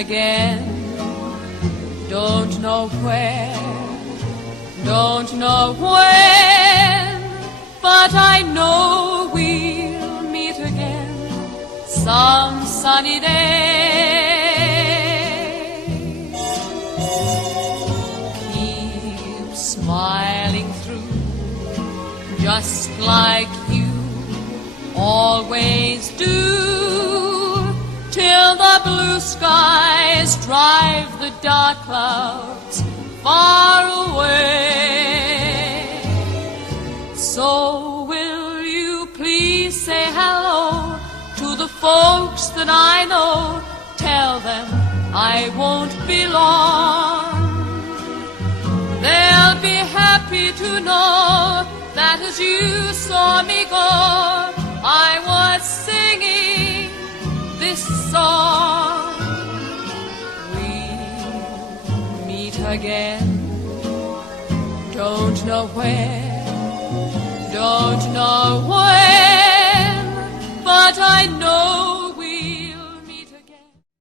again. Don't know where, don't know when, but I know we'll meet again some sunny day. Keep smiling through, just like you always do, till the blue skies drive the dark clouds far away. So will you please say hello to the folks that I know? Tell them I won't be long. They'll be happy to know that as you saw me go, I was singing this song. We'll meet again. Don't know where, don't know when,